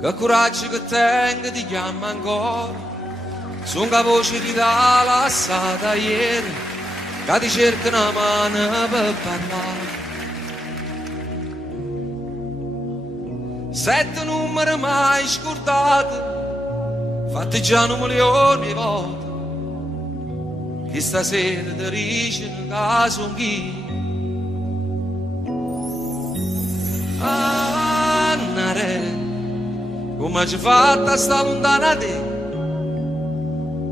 Che coraggio che tengo ti chiamo ancora, sono la voce di da lassata ieri, che ti cerca una mano per parlare. 7 numeri mai scordati, fatti già un milione di volte, che stasera ti dicono che sono chi. Annare, come ci fatta sta lontana te,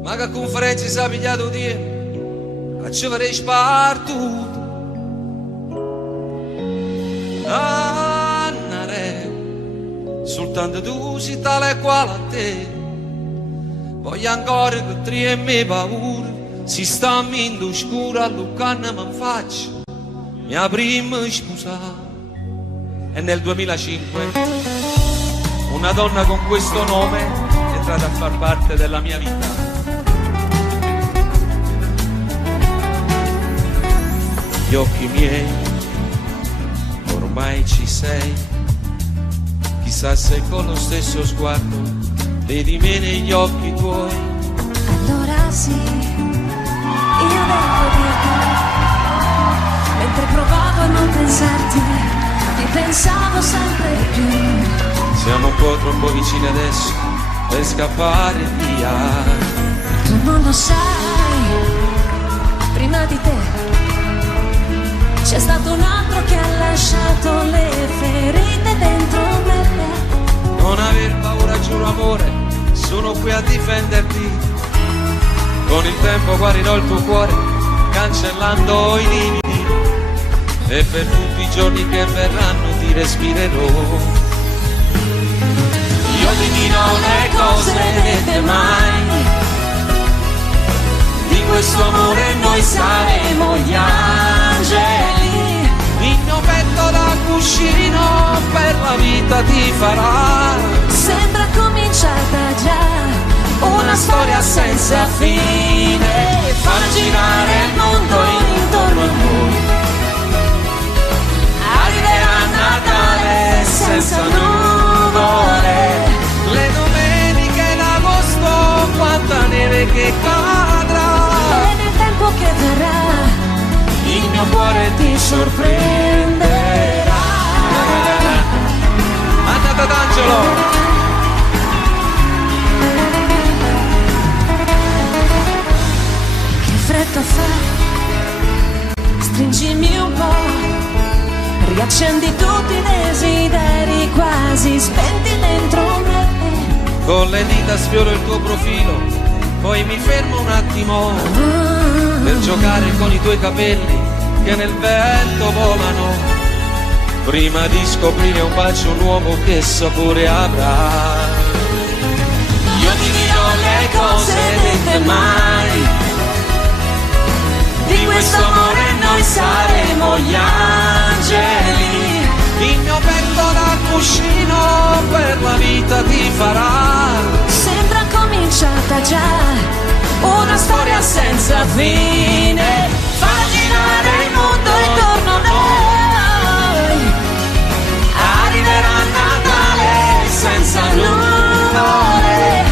ma che conferenza si è pigliato di a ci avrei spartuto. Annare, soltanto tu sei tale e quale a te, voglio ancora che tremi paura, si sta in scura a Lucana mi faccio mia prima scusa. E nel 2005 una donna con questo nome è entrata a far parte della mia vita. Gli occhi miei, ormai ci sei, chissà se con lo stesso sguardo vedi me negli occhi tuoi. Allora sì, io devo dirti, mentre provavo a non pensarti, ti pensavo sempre più. Siamo un po' troppo vicini adesso per scappare via. Tu non lo sai, prima di te c'è stato un altro che ha lasciato le ferite dentro me. Non aver paura, giuro amore, sono qui a difenderti. Con il tempo guarirò il tuo cuore, cancellando i limiti, e per tutti i giorni che verranno ti respirerò. Io ti dirò le cose dette mai, di questo amore noi saremo gli angeli. Il mio petto da cuscino per la vita ti farà. Sembra cominciata già una storia senza fine, far girare il mondo intorno a noi. Arriverà Natale senza nuvole, le domeniche d'agosto, quanta neve che cadrà. e nel tempo che verrà il mio cuore ti sorprenderà. Andate d'Angelo. Che fretta fa, stringimi un po', riaccendi tutti i desideri quasi spenti dentro me. Con le dita sfioro il tuo profilo, poi mi fermo un attimo per giocare con i tuoi capelli che nel vento volano, prima di scoprire un bacio nuovo che sapore avrà. Io ti dirò le cose dette mai, di questo amore noi saremo gli angeli. Il mio petto da cuscino per la vita ti farà. Sembra cominciata già una storia senza fine, far girare il mondo intorno a noi. Arriverà Natale senza nuvole,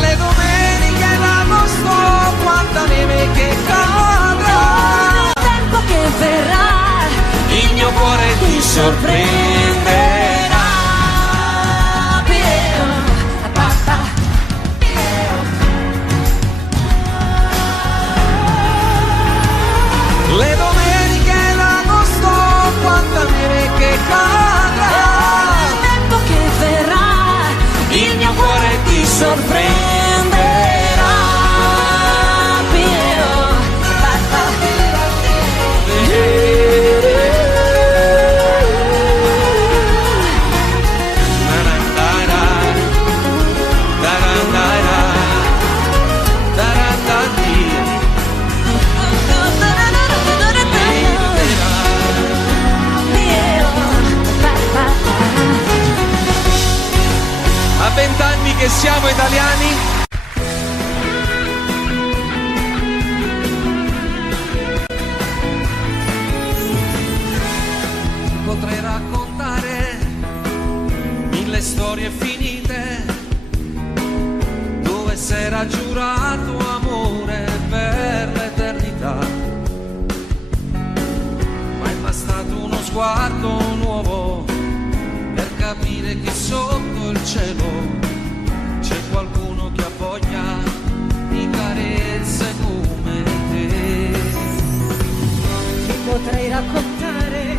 Le domeniche d'agosto, quanta neve che cadrà. il tempo che verrà Il mio cuore ti sorprenderà. Le domeniche d'agosto, quanta neve che cadrà. Il tempo che verrà il mio cuore ti sorprenderà. A 20 anni che siamo italiani, potrei raccontare mille storie finite ha giurato amore per l'eternità, ma è bastato uno sguardo nuovo per capire che sotto il cielo c'è qualcuno che ha voglia di carezze come te. Ti potrei raccontare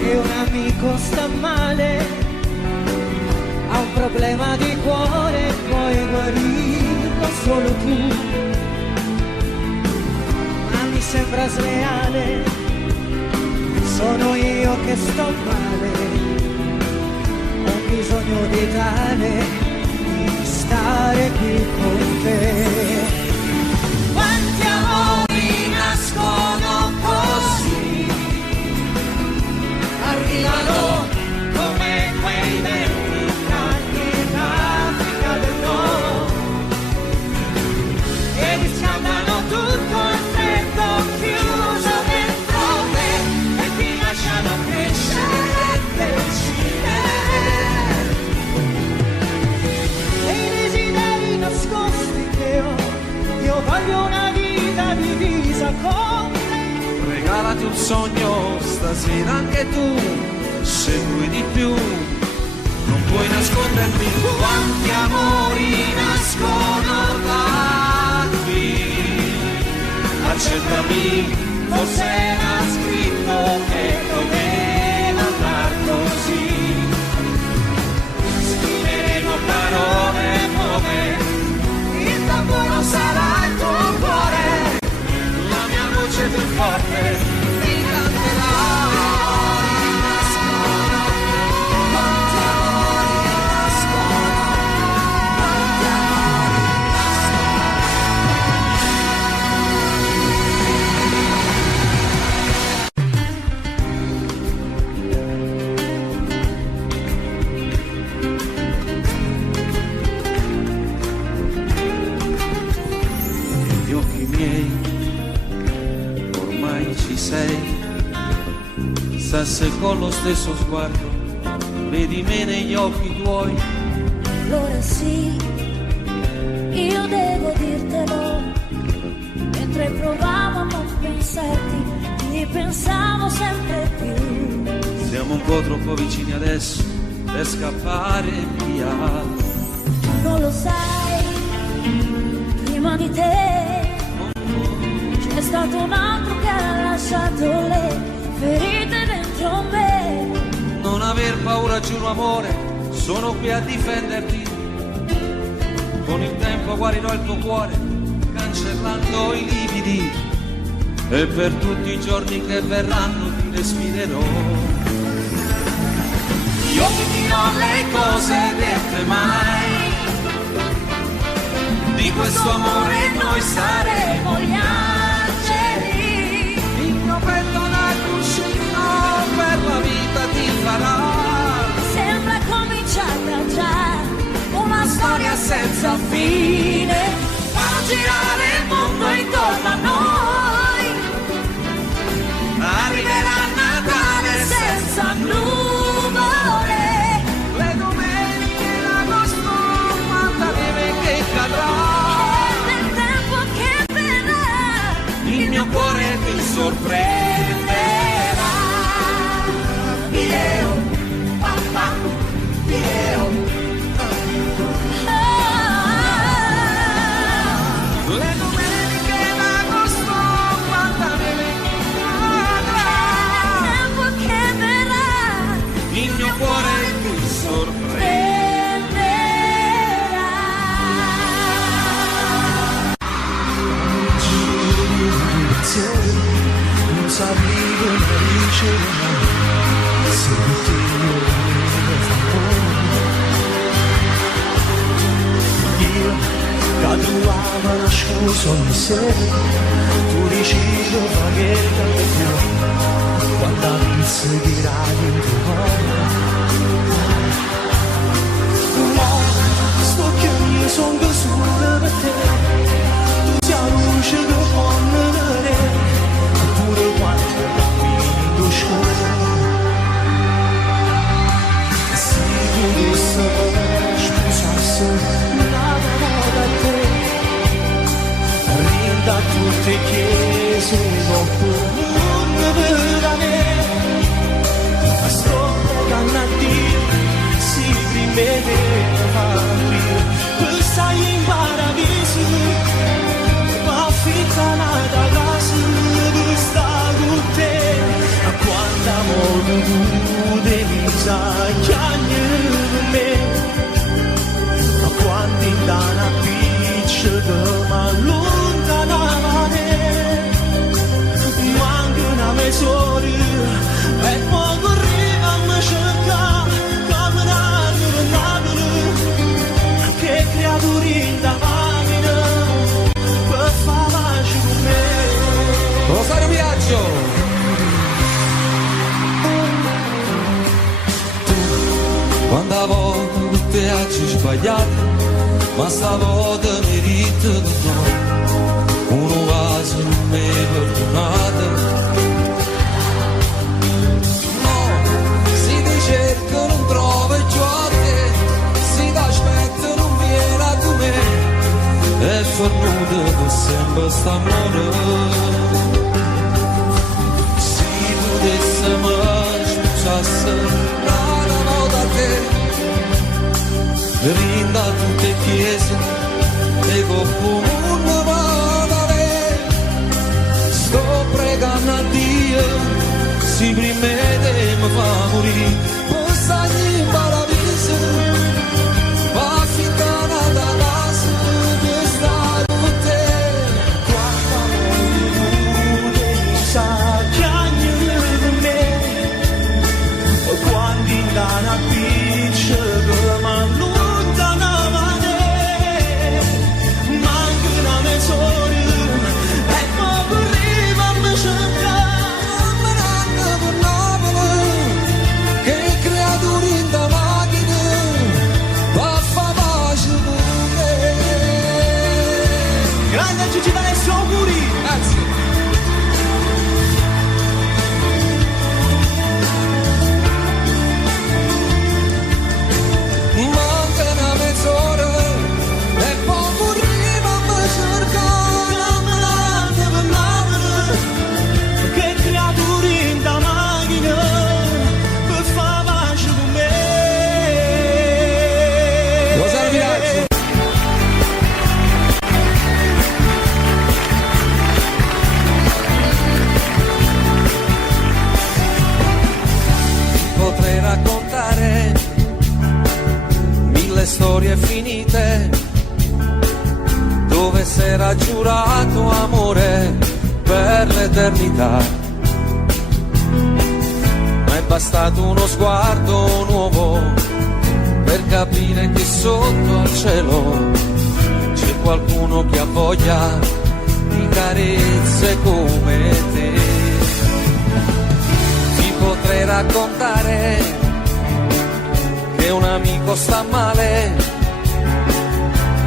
che un amico sta male, ha un problema di cuore, puoi guarirlo solo tu, ma mi sembra sleale, sono io che sto male, ho bisogno di tale, di stare qui con te. Quanti amori nascono così, arrivano come quei venti caldi d'Africa del Nord e riscaldano tutto al freddo chiuso dentro me e ti lasciano crescere decidere. E i desideri nascosti che ho, io voglio una vita divisa con te. Regalati un sogno stasera anche tu, se vuoi di più non puoi nascondermi. Quanti amori nascono da qui, accettami, forse era scritto che doveva andar così. Scriveremo parole nuove, il tamburo sarà il tuo cuore, la mia voce più forte ti canterà. Negli occhi miei ormai ci sei, sa se con lo stesso sguardo vedi me negli occhi tuoi. Allora sì, io devo dirtelo, mentre provavo a non pensarti, ti pensavo sempre più. Siamo un po' troppo vicini adesso per scappare via. Tu non lo sai, prima di te c'è stato un altro che ha lasciato le ferite dentro me. Non aver paura, giuro amore, sono qui a difenderti. Con il tempo guarirò il tuo cuore, cancellando i lividi, e per tutti i giorni che verranno ti respirerò. Io ti dirò le cose dette mai, di questo amore noi saremo gli angeli. Il mio petto da cuscino per la vita ti farà. Sembra cominciata già una storia senza fine, fa girare il mondo intorno a noi. Arriverà Natale senza nuvole, Le domeniche d'agosto, quanta neve che cadrà. e nel tempo che verrà Il mio cuore ti sorprenderà. io, papà, io. Le domeniche d'agosto, quanta neve che cadrà. Tempo che verrà Il mio cuore ti sorprenderà. Non sapevo una ricevere, se ti io caduavo nascosto in sé, tu dicevo che da più, quando mi seguirai in tuo cuore. Sto che mi sono solo per te, tu sei luce che può venire, pure quando cammino scuro. Se tu dovessi sposasse, nada moda me devo fare per stai in paradiso ma fitta nata casa per sta con te quando amore tu devi sai chiagni per me ma quando in dana piccia che m'allontanava manca una mezz'ora e poi correva a me cercare che creature da macchina per far pace con me. Rosario Viaggio. Tu quando volte tutte aggi sbagliate ma stavolta merito di no uno vaso non mi perdonate no si ti cerca non trova il gioco si ti aspetta non viene a me e fornuto per sempre st'amore si potesse mai smucciasse la volta a te rinda tutte chiese e comune vale sto pregando a Dio si prima te mi fa morire poi stai in paradiso va fittana da casa per stare con te quando tu sa chiagni per me quando in dana piccia che m'allontanava manca una mezz'ora e poi correva a me cercare per Napoli che creature in da macchina va a fa pace con me grande Gigi D'Alessio auguri grazie manca una mezz'ora e poi correva a me cercare per Napoli che creature in da macchina per far pace con me Rosario Viaggio. Potrei raccontare mille storie finite dove s'era giurato amore per l'eternità ma è bastato uno sguardo nuovo per capire che sotto al cielo c'è qualcuno che ha voglia di carezze come te ti potrei raccontare che un amico sta male,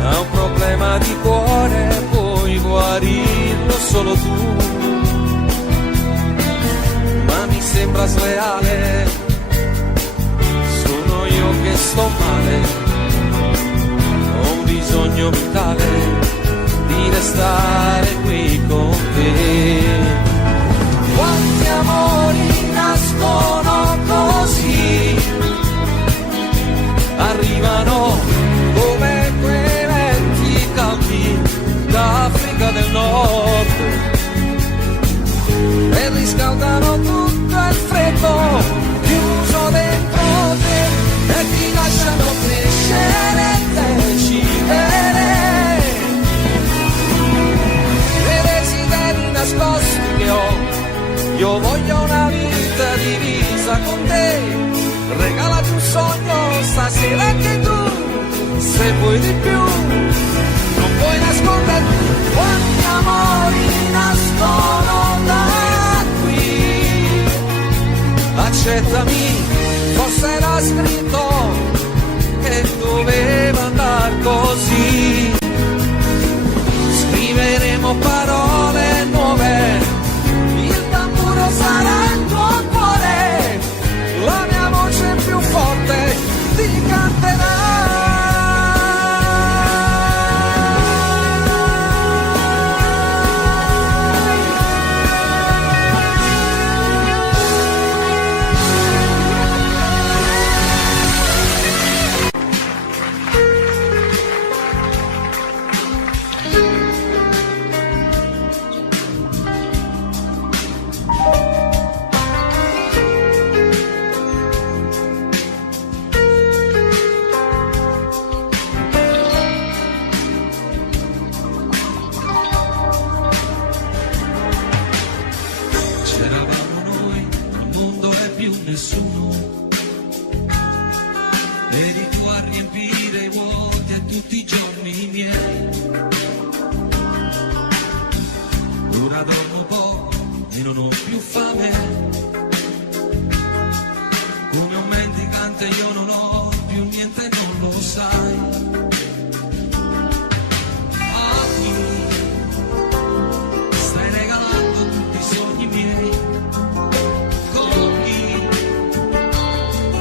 ha un problema di cuore, puoi guarirlo solo tu. Ma mi sembra sleale, sono io che sto male, ho un bisogno vitale di restare qui con te. Quanti amori nascono così, arrivano come quei venti caldi d'Africa del Nord e riscaldano tutto il freddo chiuso dentro te e ti lasciano crescere e decidere dei desideri nascosti che ho. Io voglio una vita divisa con te, regalati un sogno stasera anche tu, se vuoi di più, non puoi nasconderti. Quanti amori nascono da qui, accettami, forse era scritto che doveva andare così. Scriveremo parole nuove, il tamburo sarà il tuo cuore, la mia voce più forte ti canterà. nessuno, vedi tu a riempire i vuoti a tutti i giorni miei. Ora dormo poco e non ho più fame, come un mendicante io non ho più niente, non lo sai. Stai regalando tutti i sogni miei, con chi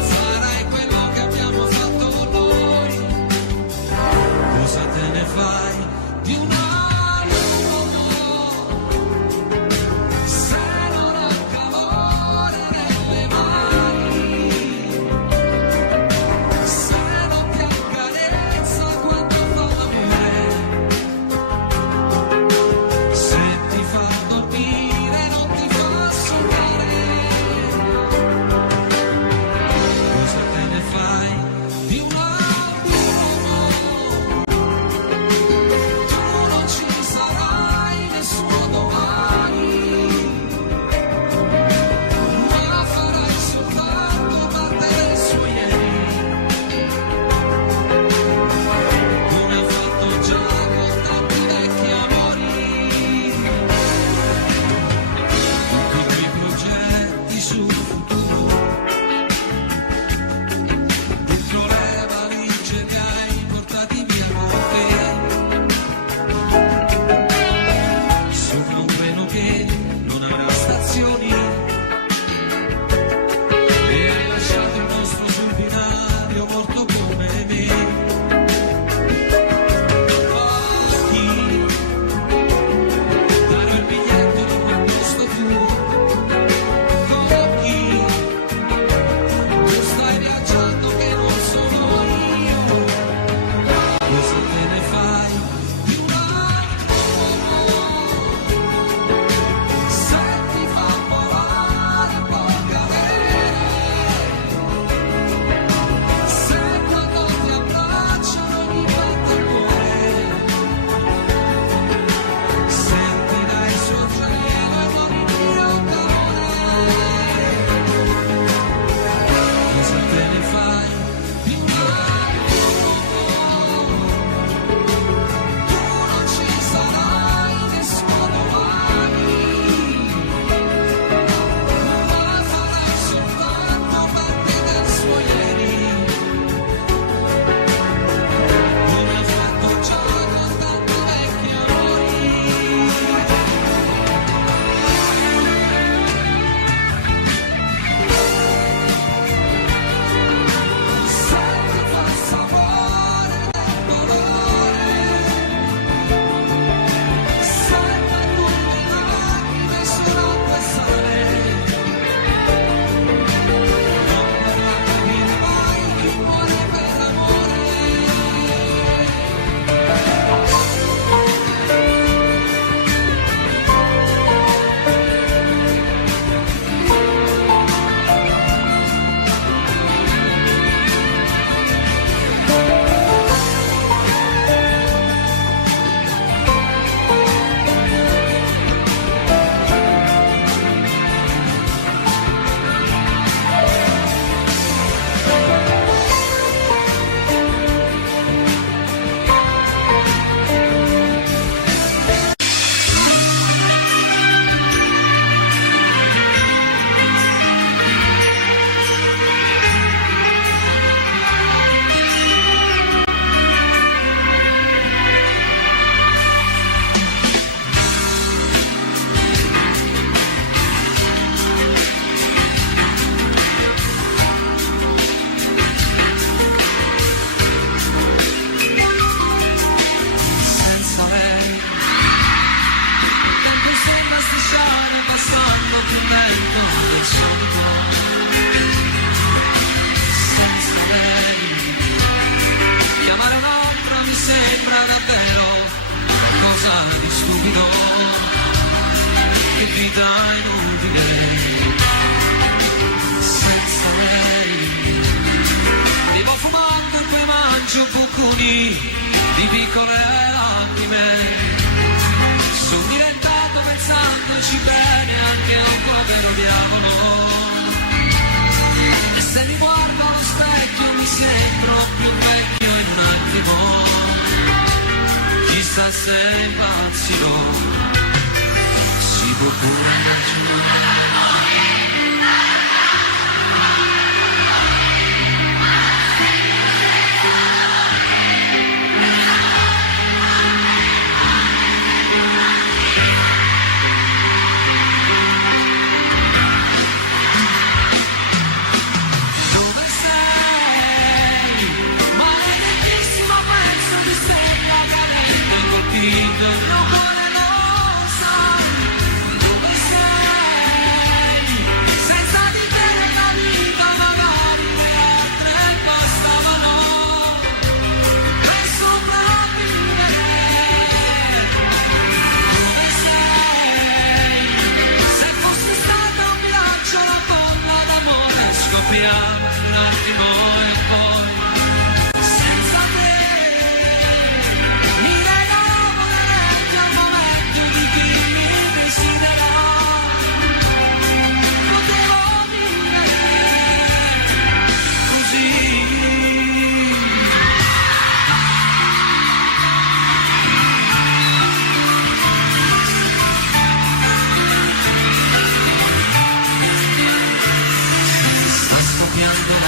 farai quello che abbiamo fatto noi, cosa te ne fai di un altro uomo, se non ho calore nelle mani, se non ti accarezza quando fa me, se ti fa dormire non ti fa sognare, cosa te ne fai di un altro uomo? Tu non ci sarai nessuno domani, ma farai soltanto parte del suo ieri, come ha fatto già con tanti vecchi amori. Tutti i tuoi progetti sul futuro, dentro le valigie che hai portati via con te, sopra un treno che non avrà stazioni, e hai lasciato il nostro sul binario morto come me. Occhi, darò il biglietto dopo il posto tuo, con chi tu stai viaggiando che non sono io, cosa te ne fai di un altro uomo, se ti fa volare può cadere, se quando ti abbracciano mi batte il cuore, sentirai il suo gelo e non il mio calore, cosa te ne fai di un altro uomo? Tu non ci sarai nessuno domani, ma farai soltanto parte del suo ieri, come ha fatto già con tanti vecchi amori. Se ti fa sapore del dolore, se per tutte lacrime sull'acqua e sale, non vorrà capire mai chi muore per amore. Senza lei il tempo sembra strisciare passando più lento del solito, senza lei chiamare un'altra mi sembra davvero cosa di stupido, che vita inutile, senza lei arrivo fumando e poi mangio bocconi di piccole lacrime, sono diventato pensandoci bene anche un povero diavolo, sei proprio vecchio in un attimo, chissà se impazzirò, si può pure immaginare. Un attimo e poi senza te mi regalavo la legge al momento di chi mi desidera. Potevo vivere così. Sta scoppiando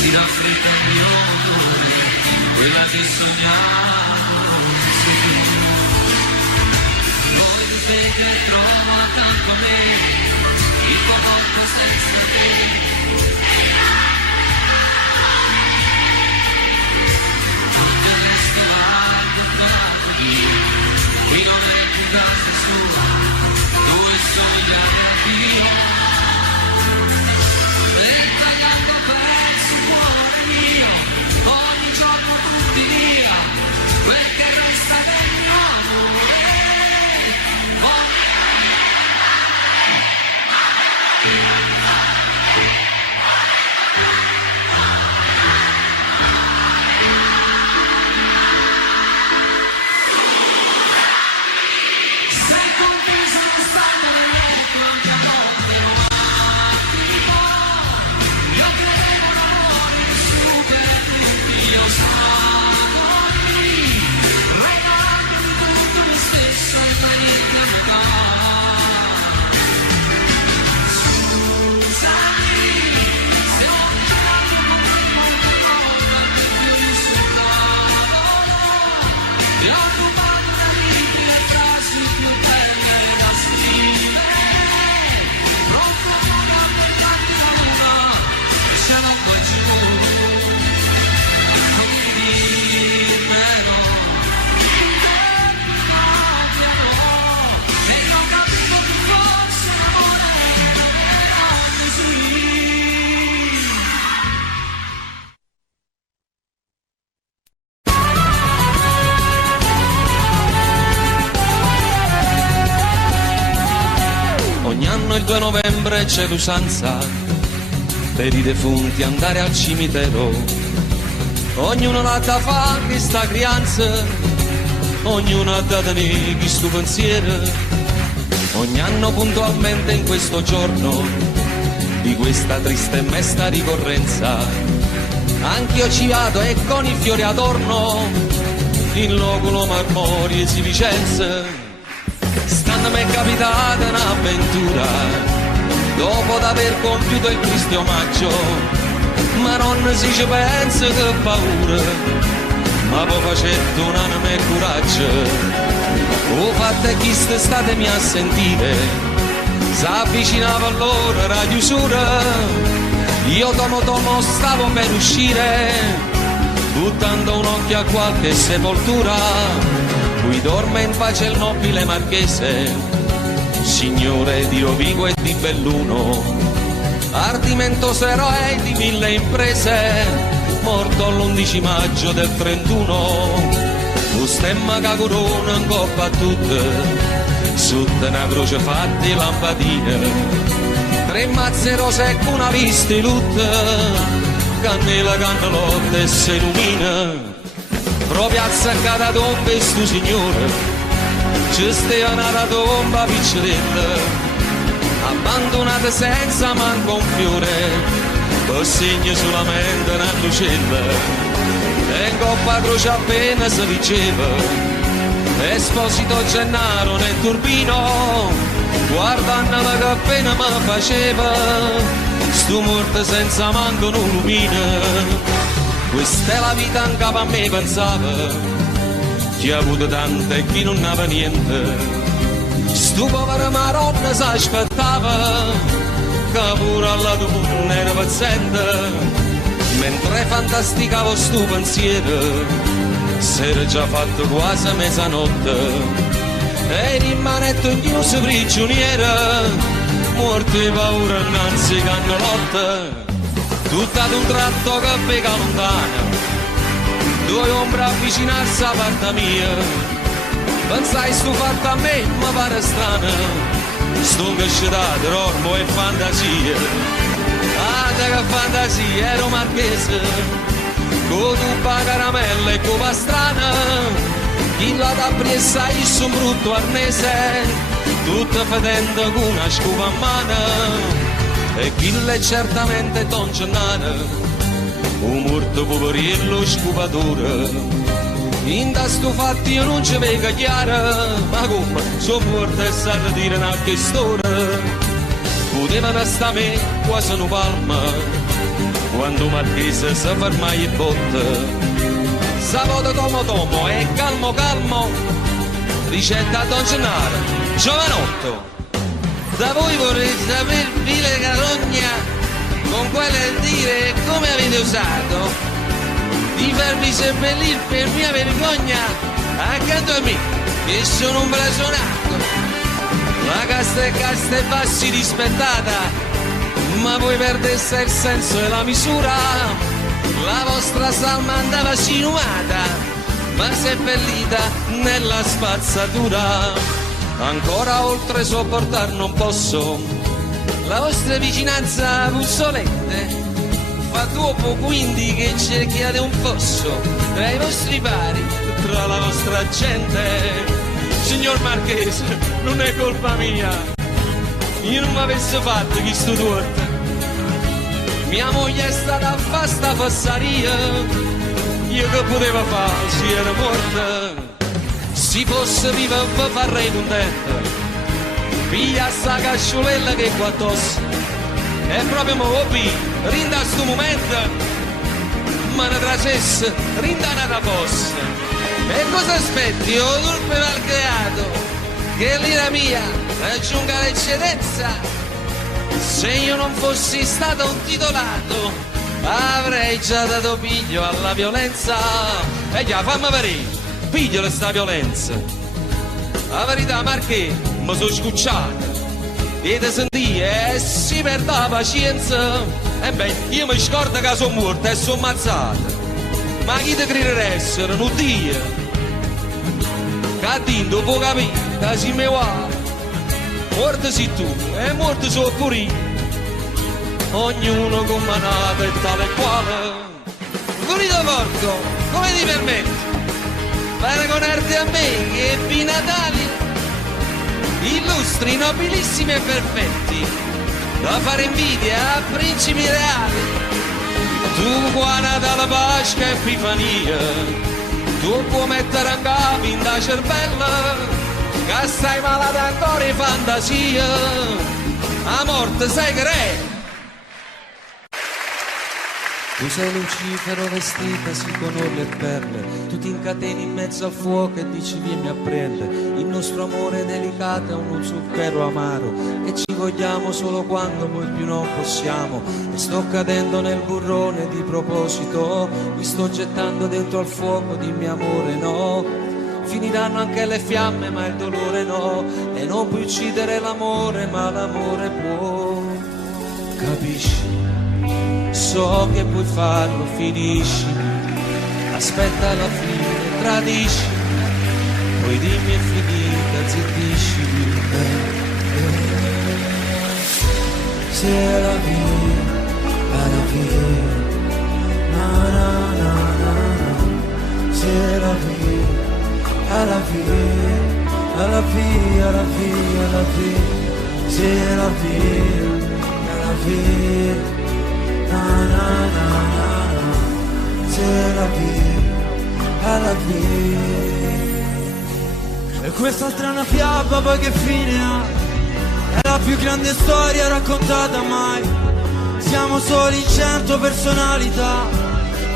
si raffletta il mio odore, quella che sognavo voi vede e trovo accanto a me il tuo corpo senza te. Non ti resto l'altro qui non è più casa sua, dove sono gli anni addio. Ogni giorno tutti via, quel che resta del mio amore. Sei contesa che stanno quante volte ho attimo, io credevo l'amore super tutti, io sono qui, regalandomi tutto me stesso in eternità. Scusami se ho girato come una volta che io sono ti ho rubato da libri e frasi più belle da scrivere, pronto a fare la chiamata, ce l'ho qua giù, condividermelo, e non capivo più forse l'amore era così. Ogni anno il 2 novembre c'è l'usanza per i defunti andare al cimitero. Ognuno la da fa che sta crianza, ognuno ha da tenere chi sto pensiero. Ogni anno puntualmente in questo giorno di questa triste e mesta ricorrenza, anch'io ci vado e con i fiori adorno in loculo marmorie si Vicenza. Stanno mi è capitata un'avventura dopo d'aver compiuto il triste omaggio, ma non si ci pensa che paura, ma poi facendo un'anima e coraggio. O fatte chi state mi a sentire, s'avvicinava allora la chiusura, io tomo stavo per uscire, buttando un occhio a qualche sepoltura, qui dorme in pace il nobile marchese, Signore Dio vivo e di Belluno, ardimentoso eroe di mille imprese, morto l'11 maggio del 31, lo stemma che corona in coppa a tutte, sotto una croce fatti lampadine, 3 mazze rose con una vista di lutte, cannella, cannellotte e si illumina, proprio azzaccata tomba e stu signore, ci stava una tomba piccerella, abbandonata senza manco un fiore, per segno solamente una lucella, e in coppa a croce appena si diceva, Esposito Gennaro nel turbino, guardandola che appena mi faceva, sto morto senza manco un lumina, questa è la vita in capo a me pensava, chi ha avuto tante e chi non aveva niente. Sto povero maronna si aspettava che pure alla tua era paziente, mentre fantasticavo sto pensiero s'era già fatto quasi mezzanotte e rimanetto chiuso prigioniera, morto di paura innanzi cannolotte, tutto ad un tratto che pega lontana, 2 ombre avvicinarsi a parte mia. Pensai sto fatto a me, ma pare strano, sto crescitato, ormo e fantasia. Ah, che fantasia, ero marchese, con tuppa caramella e con pastrana, chi la da pressa io un brutto arnese, tutta fedendo con una scupa a mano, e chi l'è certamente Don Gennaro, un morto poveriello scupatore. In da sto fatti io non ci vedo chiaro, ma come sono morto e sa dire una storia, potevano sta me quasi una palma, quando Marchese si ferma e botta, sabato tomo e calmo calmo, ricetta Don Gennaro, giovanotto, da voi vorrei sapere vile carogna, con quelle dire come avete usato, di farmi seppellire per mia vergogna accanto a me che sono un blasonato, la casta e bassi rispettata, ma voi perdeste il senso e la misura, la vostra salma andava sinumata ma seppellita nella spazzatura, ancora oltre sopportar non posso la vostra vicinanza puzzolente, fa dopo quindi che cerchiate un fosso tra i vostri pari, tra la vostra gente. Signor Marchese, non è colpa mia, io non mi avessi fatto questo torto, mia moglie è stata a fare sta fassaria, io che poteva fare se era morta, se fosse viva farei contenta, piglia sta casciolella che qua addosso, e proprio mo rinda a sto momento, ma ne tracesse, rinda una fossa. E cosa aspetti, o turpe malcreato, che l'ira mia raggiunga l'eccedenza? Se io non fossi stato un titolato, avrei già dato piglio alla violenza. E già, fammi vedere, piglio sta violenza. La verità, Marché, mi sono scucciato. E te sentì e si perde la pazienza, e beh, io mi scordo che sono morto e sono ammazzato, ma chi te crederessero, non Dio, che dito può capire, che si mi va, morto sei tu e morto sono pure io, ognuno con manata e tale e quale, Gurito Porco, come ti permetti, paragonarti a me che ebbi Natali, illustri, nobilissimi e perfetti, da fare invidia a principi reali, tu guarda dalla Pasqua e Epifania, tu puoi mettere a capo in da cervella, che stai malato ancora in fantasia, a morte sei che re. Tu sei Lucifero vestita sì con orle e perle, tu ti incateni in mezzo al fuoco e dici vieni a prendere, il nostro amore delicato è uno zucchero amaro, e ci vogliamo solo quando poi più non possiamo, e sto cadendo nel burrone di proposito, mi sto gettando dentro al fuoco di mio amore, no, finiranno anche le fiamme ma il dolore no, e non puoi uccidere l'amore ma l'amore può. Capisci? So che puoi farlo, finisci, aspetta la fine, tradisci, poi dimmi è finita, zittisci. C'est la vie, à la vie, na na na na na. C'est la vie, à la vie, à la vie, à la vie, à la vie. C'est la vie, à la vie, na na na na na. C'est la vie, à la vie. E quest'altra è una fiaba, poi che fine ha? È la più grande storia raccontata mai. Siamo soli in 100 personalità.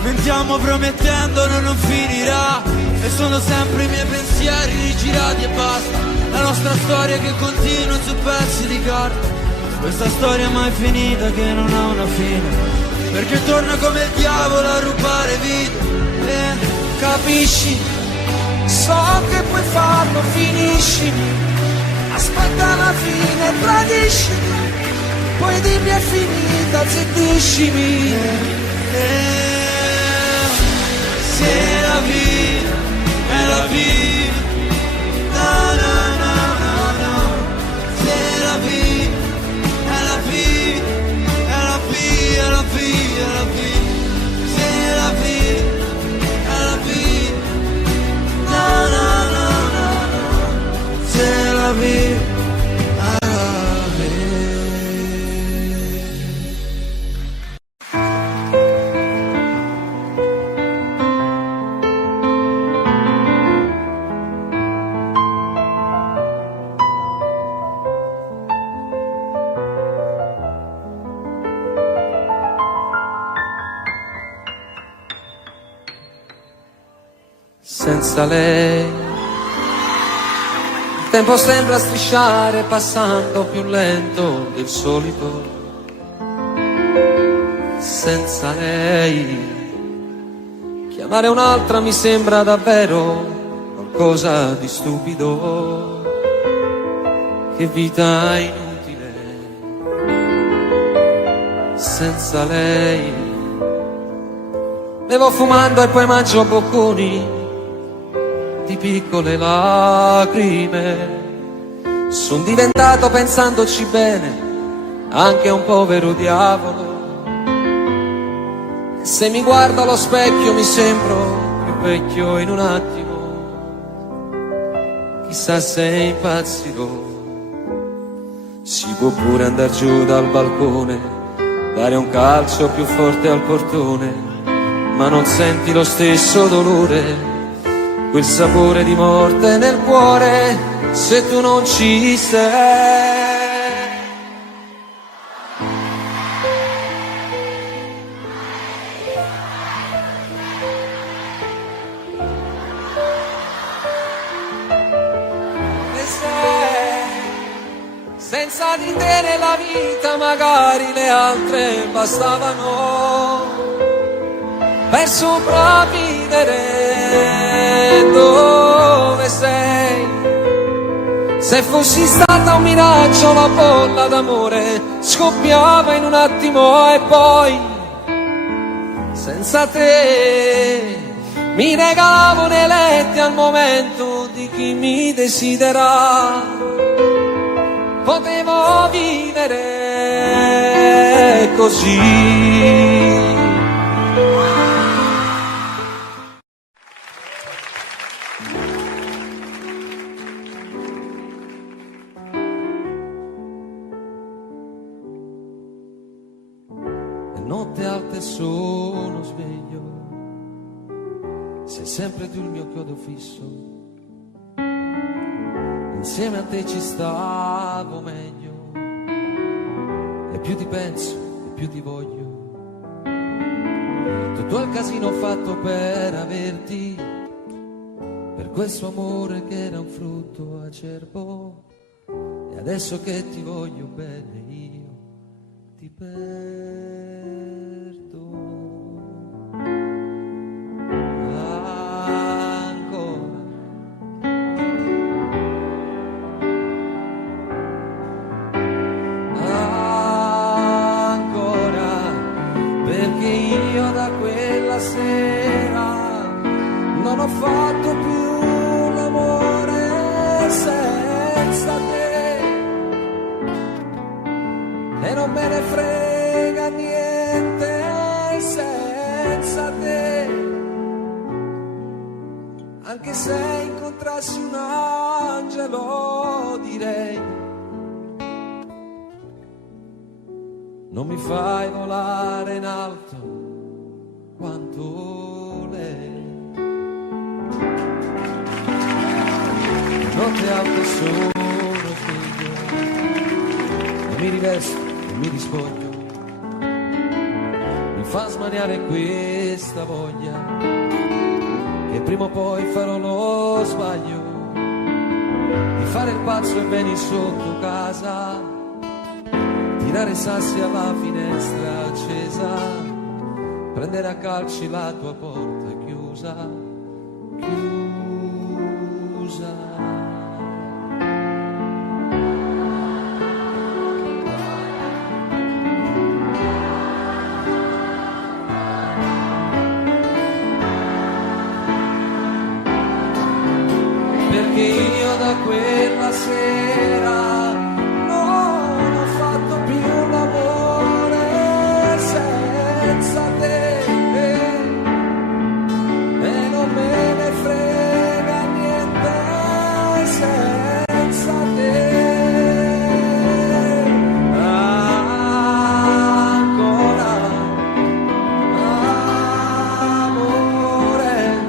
Mentiamo promettendo non finirà. E sono sempre i miei pensieri rigirati e basta. La nostra storia che continua su pezzi di carta. Questa storia mai finita che non ha una fine, perché torna come il diavolo a rubare vite. Capisci? So che puoi farlo, finisci, aspetta la fine, tradisci, poi dimmi è finita, zittiscimi. C'est la vie, è la vie, na na na na na. C'est la vie, è la vie, è la vie, è la vie, è la vie. C'est la vie, è la vie, na na na na na. C'est la vie, è la vie. Senza lei il tempo sembra strisciare passando più lento del solito. Senza lei chiamare un'altra mi sembra davvero qualcosa di stupido. Che vita inutile senza lei. Bevo fumando e poi mangio bocconi di piccole lacrime. Son diventato, pensandoci bene, anche un povero diavolo. E se mi guardo allo specchio mi sembro più vecchio in un attimo. Chissà se impazzirò. Si può pure andar giù dal balcone, dare un calcio più forte al portone, ma non senti lo stesso dolore, quel sapore di morte nel cuore, se tu non ci sei. E sei, senza di te nella vita magari le altre bastavano per sopravvivere. Dove sei? Se fossi stata un miraggio la bolla d'amore scoppiava in un attimo e poi senza te mi regalavo nei letti al momento di chi mi desidera. Potevo vivere così. Notte alta e sono sveglio, sei sempre tu il mio chiodo fisso. Insieme a te ci stavo meglio, e più ti penso e più ti voglio. Tutto il casino fatto per averti, per questo amore che era un frutto acerbo. E adesso che ti voglio bene io ti perdo. Ancora quella sera non ho fatto più l'amore senza te e non me ne frega niente senza te, anche se incontrassi un angelo direi non mi fai volare in alto quanto lei. Notte alta sono figlio e mi rivesto e mi rispoglio, mi fa smaniare questa voglia che prima o poi farò lo sbaglio di fare il pazzo e venire sotto casa, tirare sassi alla finestra accesa, prendere a calci la tua porta chiusa, chiusa. Perché io da quella sera non ho fatto più l'amore senza te e non me ne frega niente senza te. Ancora amore,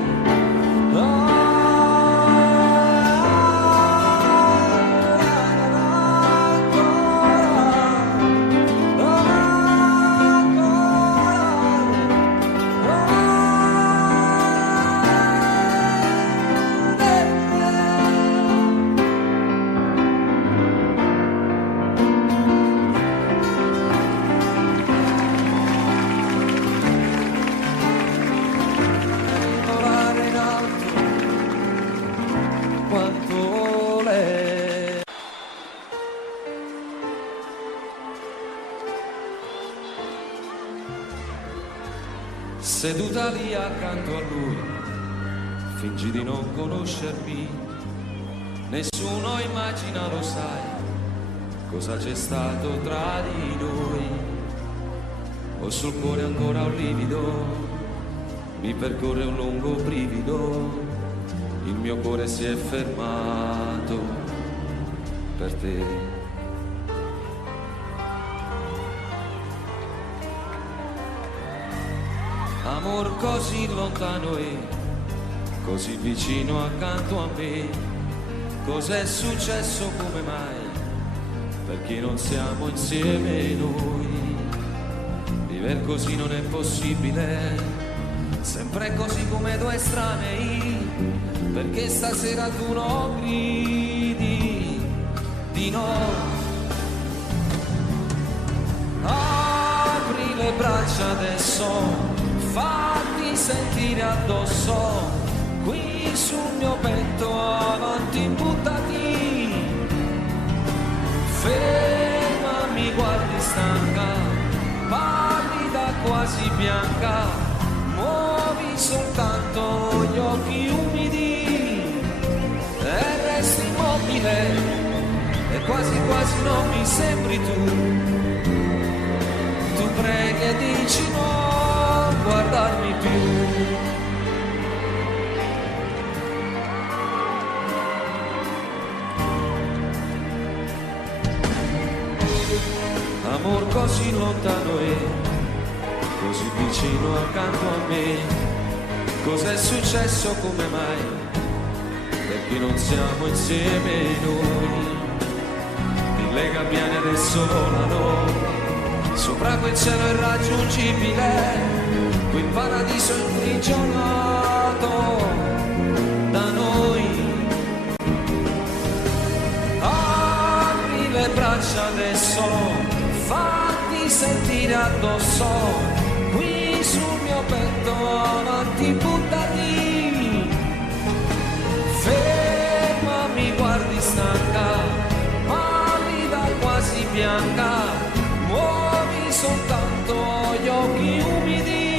volare in alto quanto lei. Seduta lì accanto a lui, fingi di non conoscermi, nessuno immagina, lo sai, cosa c'è stato tra di noi. Ho sul cuore ancora un livido, mi percorre un lungo brivido, il mio cuore si è fermato per te. Amor così lontano e così vicino accanto a me, cos'è successo, come mai, perché non siamo insieme noi? Viver così non è possibile, sempre così come due estranei, perché stasera tu non gridi di no. Apri le braccia adesso, fatti sentire addosso, qui sul mio petto avanti buttati, ferma, mi guardi stanca, pallida quasi bianca, muovi soltanto gli occhi umidi e resti immobile e quasi quasi non mi sembri tu preghi e dici no, guardarmi più. Amor così lontano e così vicino accanto a me, cos'è successo, come mai, perché non siamo insieme noi? Mille gabbiani adesso volano sopra quel cielo irraggiungibile, quel paradiso imprigionato da noi. Apri le braccia adesso, fatti sentire addosso, qui sul mio petto avanti buttati, ferma, mi guardi stanca, pallida quasi bianca, muovi soltanto gli occhi umidi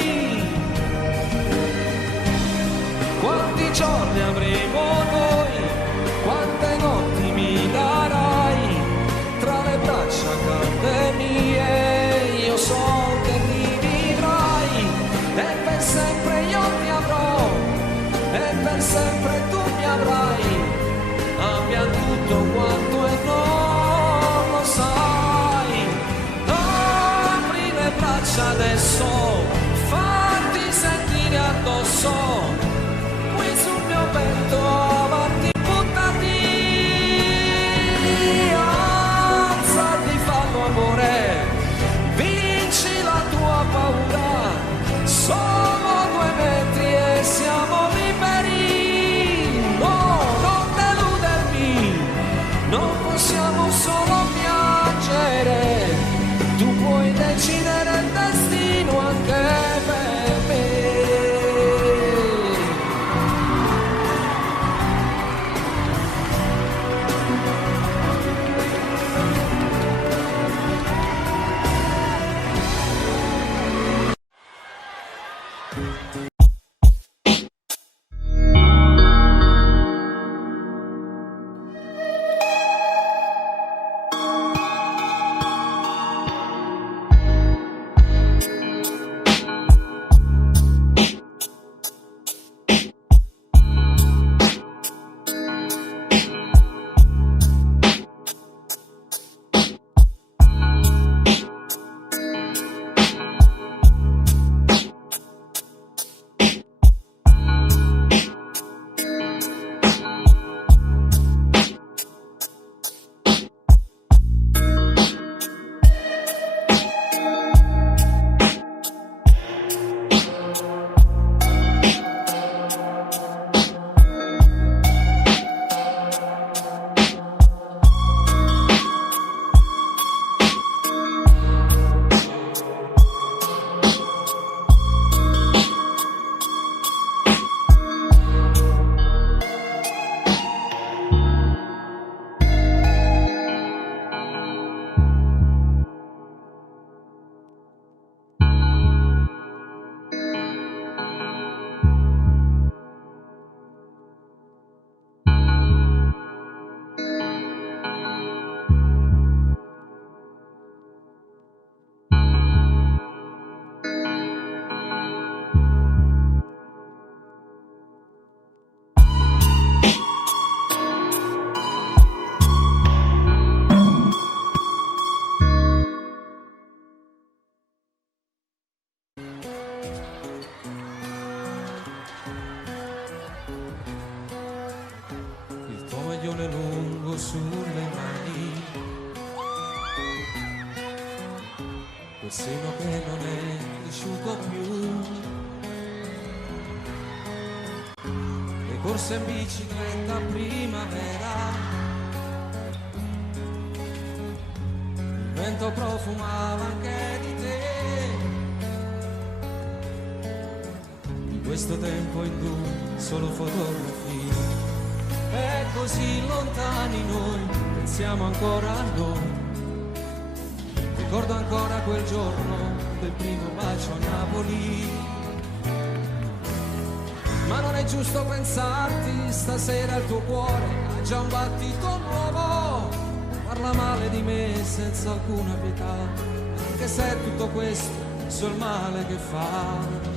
alzati, fallo amore, vinci la tua paura, solo 2 metri e siamo liberi. No, non deludermi, non possiamo solo piangere, tu puoi decidere il destino anche per me. Maglione lungo sulle mani, quel seno che non è cresciuto più, le corse in bicicletta a primavera, il vento profumava anche di te, in questo tempo in cui solo fotografie. E così lontani noi, pensiamo ancora a noi. Ricordo ancora quel giorno del primo bacio a Napoli. Ma non è giusto pensarti, stasera il tuo cuore ha già un battito nuovo. Parla male di me senza alcuna pietà, anche se è tutto questo so il male che fa.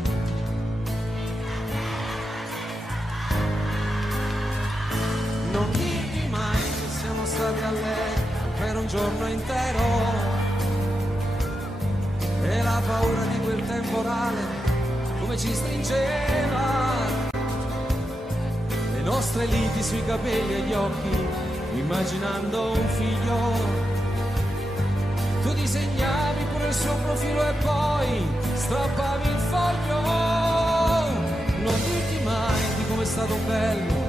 Non dirmi mai che siamo stati a letto per un giorno intero e la paura di quel temporale come ci stringeva, le nostre liti sui capelli e gli occhi, immaginando un figlio. Tu disegnavi pure il suo profilo e poi strappavi il foglio. Non dirti mai di com'è stato bello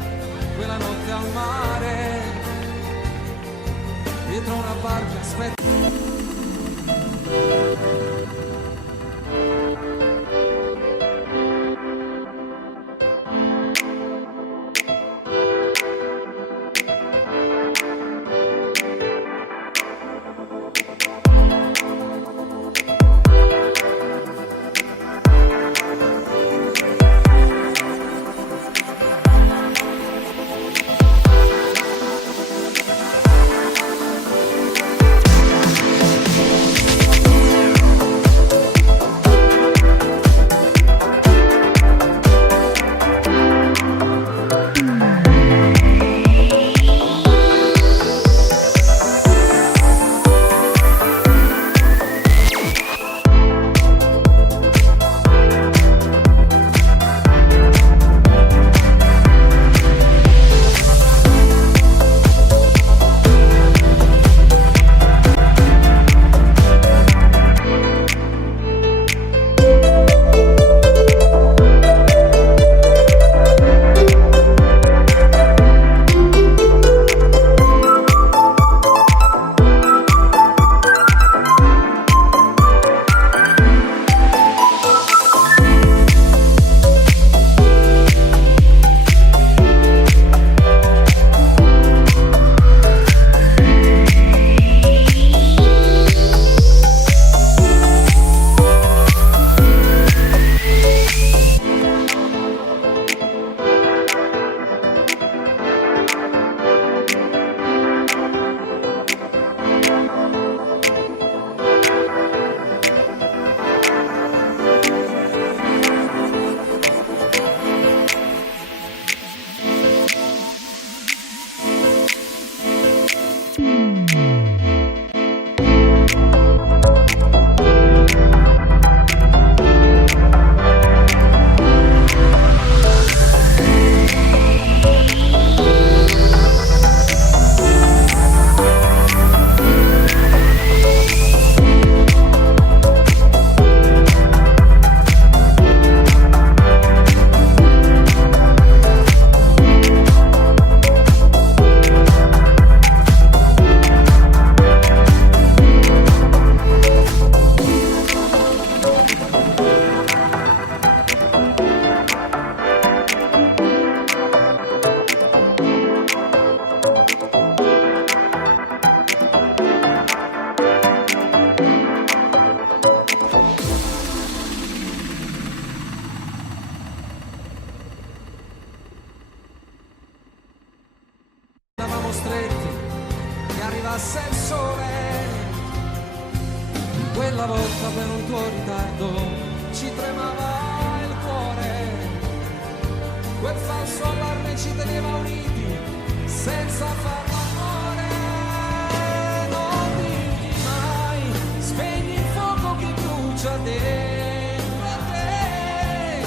quella notte al mare, dietro una barca aspetta. Stretti che arrivasse il sole. Quella volta per un tuo ritardo ci tremava il cuore. Quel falso allarme ci teneva uniti senza far l'amore. Non dirgli mai, spegni il fuoco che brucia dentro a te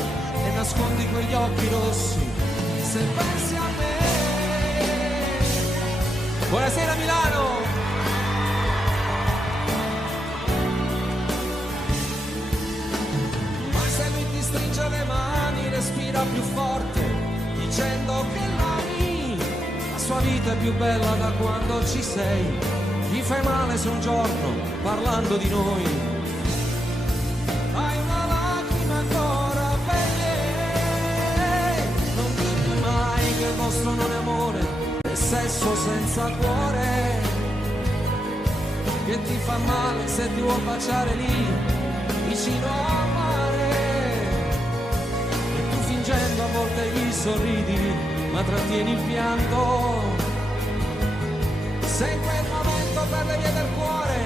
e nascondi quegli occhi rossi se pensi a me. Buonasera Milano! Ma se lui ti stringe le mani, respira più forte, dicendo che l'ami, la sua vita è più bella da quando ci sei. Gli fai male se un giorno, parlando di noi, hai una lacrima ancora per lei. Non dirgli mai che il vostro non è amore, sesso senza cuore, che ti fa male se ti vuol baciare lì vicino al mare, e tu fingendo a volte gli sorridi ma trattieni il pianto. Se in quel momento per le vie del cuore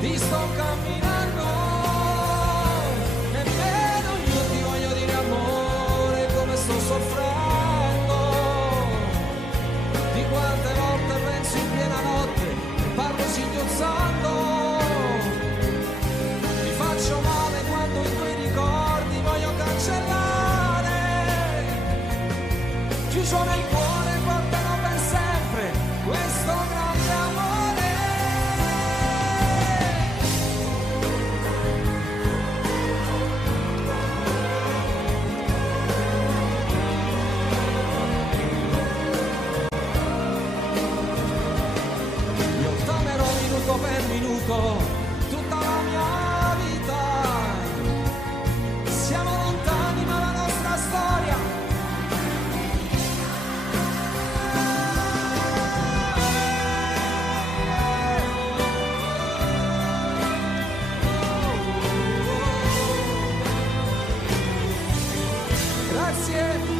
ti sto camminando, nemmeno io ti voglio dire amore come sto soffrendo. Quante volte penso in piena notte, parlo singhiozzando, mi faccio male quando i tuoi ricordi voglio cancellare. Chiuso nel cuore porterò per sempre questo grande amore. Per minuto tutta la mia vita, siamo lontani ma la nostra storia grazie.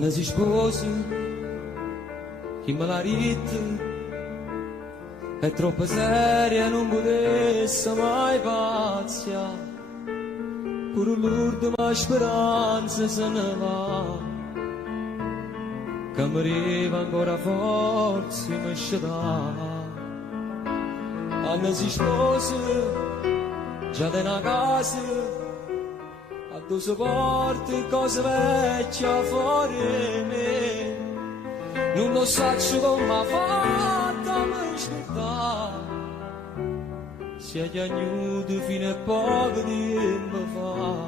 Anna si sposa, chi me l'ha detto, è troppo seria, non potesse mai paziare. Pure l'ultima speranza se ne va, che mi arriva ancora forza mi sceda. Anna si sposa, già da una casa, a due porte cose vecchie fuori me. Non lo so come ha fatto a mi scordare, si è piaciuto fino a poco tempo fa.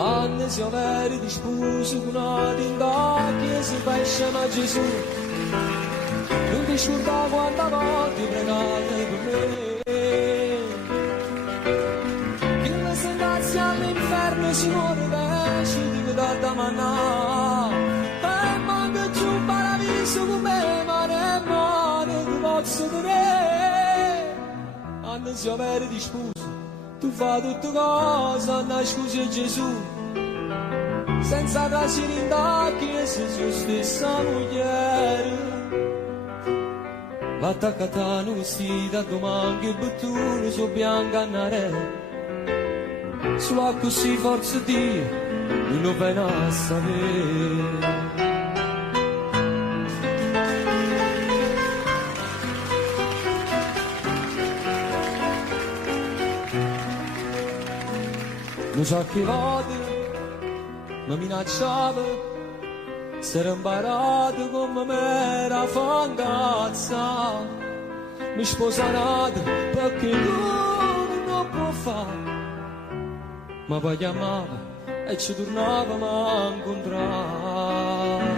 Anni si avere di sposo con una tinta che si fa insieme a Gesù. Non ti scorda quante volte pregate per me, che la sentenza all'inferno si muore pesce di da manà. E manca giù un paradiso con me, ma ne male ti posso dire. Anni si avere di sposo, tu fai tutte cose, Anna scusi Gesù, senza trasire in tacchi se sua stessa moglie. Va attaccata a vestita, domani che bottone su bianca a nare. Solo così forza Dio, non lo viene a sapere. Non so che volte mi minacciava, si era imparato come me era fangazza. Mi sposato perché lui non può fare, ma poi chiamava e ci tornavamo a incontrare.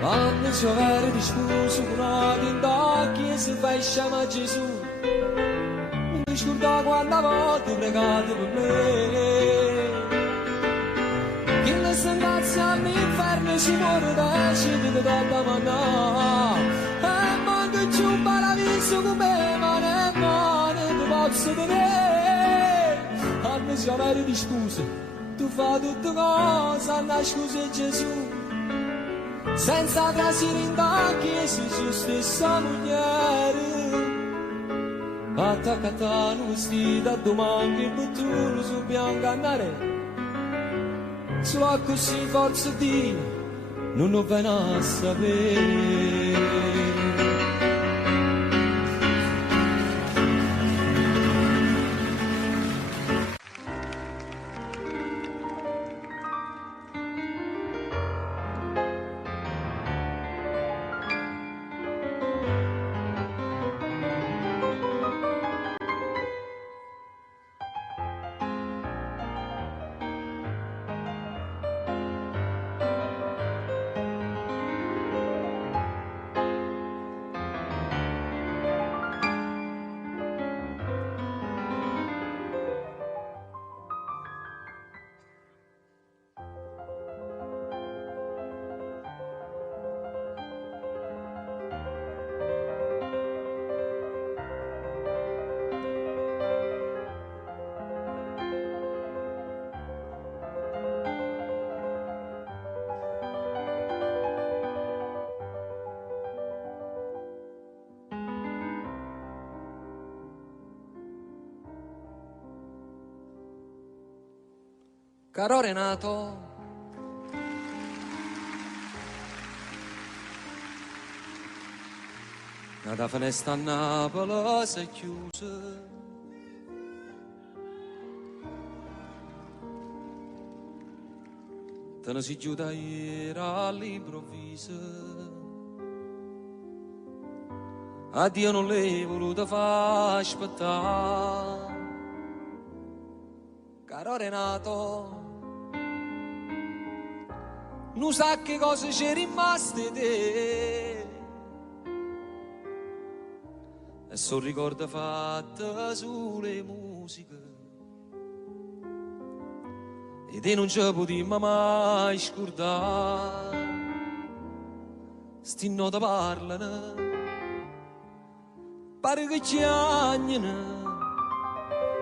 Quando si aveva di sposo con una tinta che si fa insieme a Gesù, non ti scordavo quante volte pregate per me, che la sentenza all'inferno si muore da scendere da manà. E manca giù un paradiso con me, ma ne male ti posso dire. Anni si avere di scuse, tu fai tutte cose, Anna scusa Gesù, senza trasire in tacchi se sua stessa moglie. Attaccata a vestita, domani che bottone su bianca andare. Solo così forza Dio, non lo viene a sapere. Caro Renato, la finestra a Napoli si è chiusa, te ne si chiude ieri all'improvviso. A Dio non l'hai voluto far aspettare. Caro Renato, non sa che cosa c'è rimasto te, e sono ricordi fatti sulle musiche, e te non ci potremmo mai scordare. Sti note parlano, pare che chiagnano,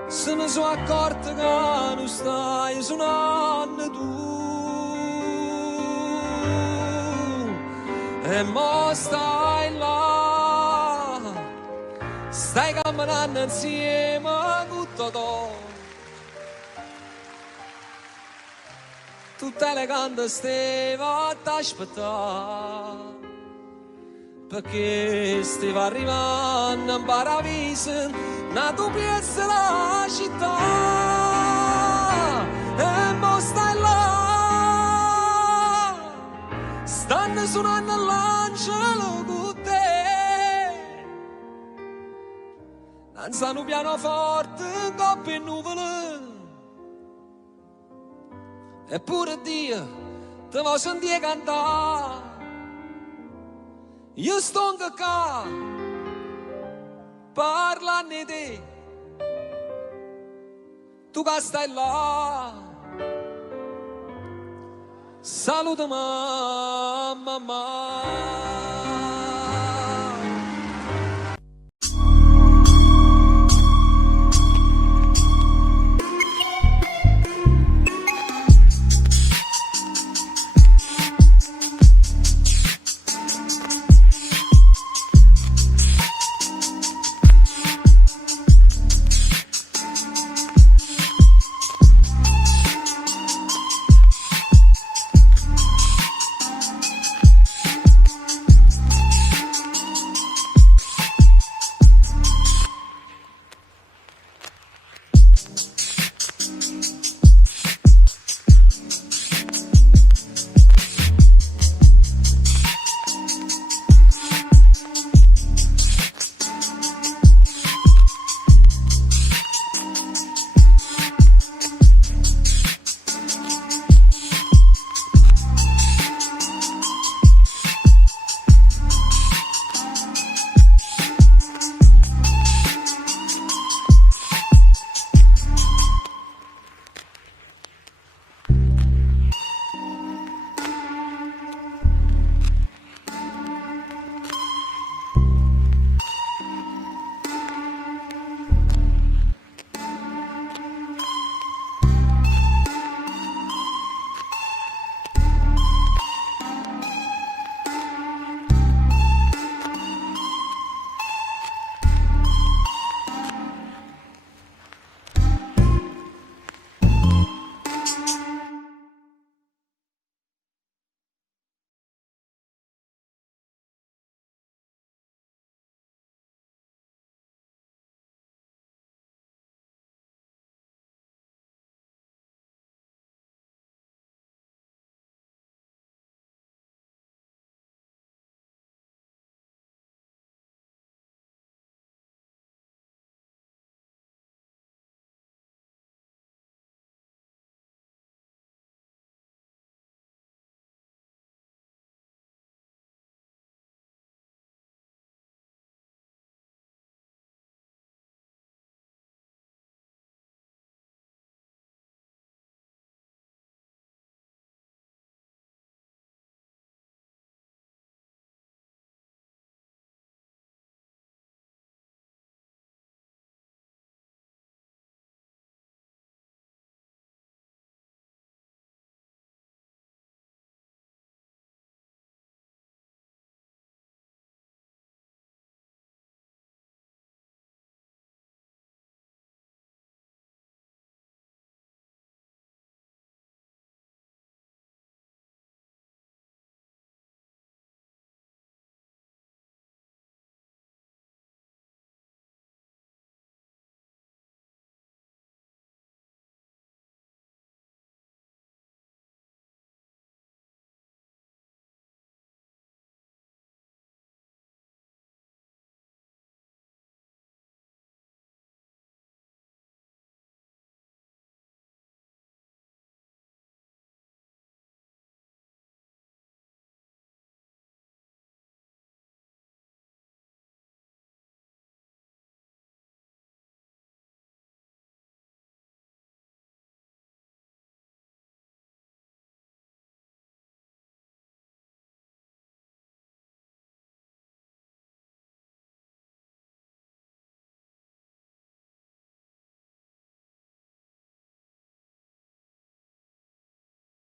se ne sono accorto che non stai suonando tu. E mo stai là, stai camminando insieme con Totò. Tutte le canne steva ad aspettare, perché stava arrivando in paradiso una tua piazza la città. E mo stai là, stanno suonando l'angelo con te, danzano pianoforte in coppie e nuvole. Eppure Dio te vuoi sentire cantare. Io sto qua parlando di te, tu che stai là, saluta mamma.